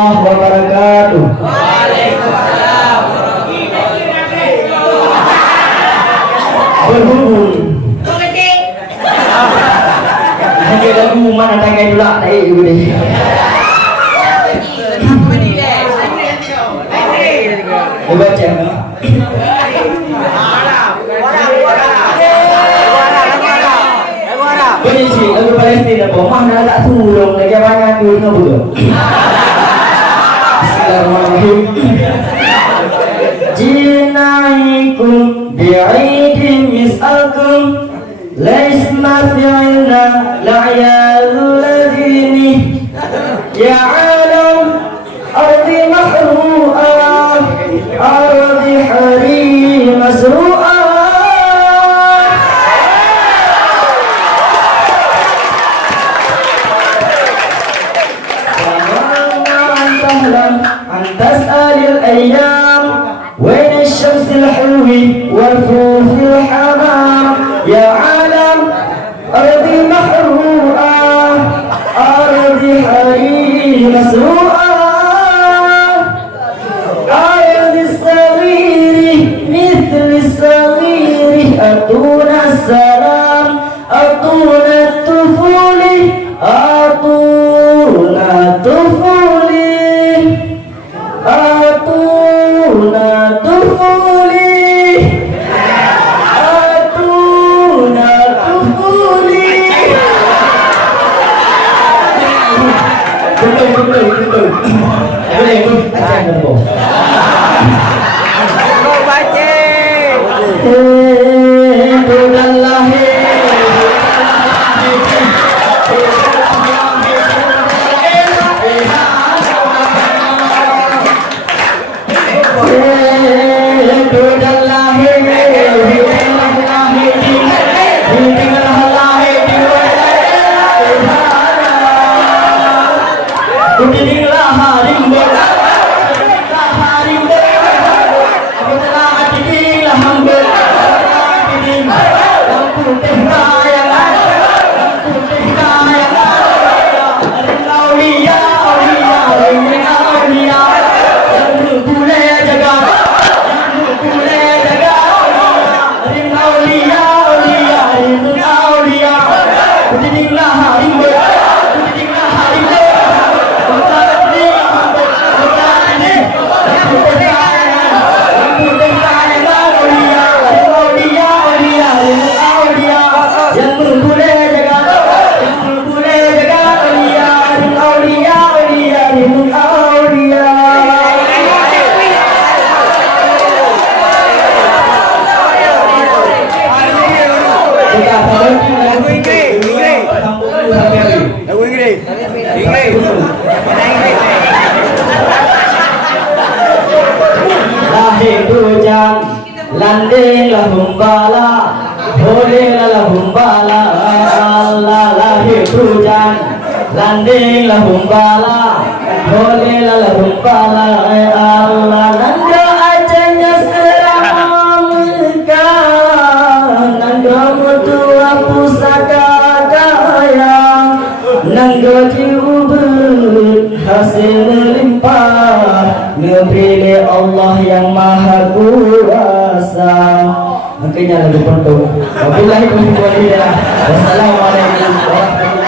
warahmatullahi wabarakatuh. Waalaikumsalam. Berhubung Hanya lagu mana tangan dulu tak ibu ni. Baca Penyici lagu Palestina apa? Mana tak turun lagi banyak tu nak buat. Bismillahirrahmanirrahim. Jinaikum bi'idin mis'akum laisma fi'ilna la'yalul ladhini ya alam ardi mahru'ah ardi hari masru'ah تسأل الأيام وين الشمس الحلوة والفوف الحمام يا عالم أرضي محروقة أرضي حرير مسروقة أرضي الصغير مثل الصغير أتونا السلام أتونا الطفول أتونا الطفول Atuna tufuli Atuna tufuli Betul Landing lahum bala, hole lahum bala, Allah lahir hujan. Landing lahum bala, hole lahum bala, Allah nanda ajanya seramka, nanda mutua pusaka kaya, nanda diubur hasil melimpah, ngepilih Allah yang maha kuasa. Makanya lagu penuh. Wabillahi taufiq wal hidayah. Wassalamualaikum warahmatullahi wabarakatuh.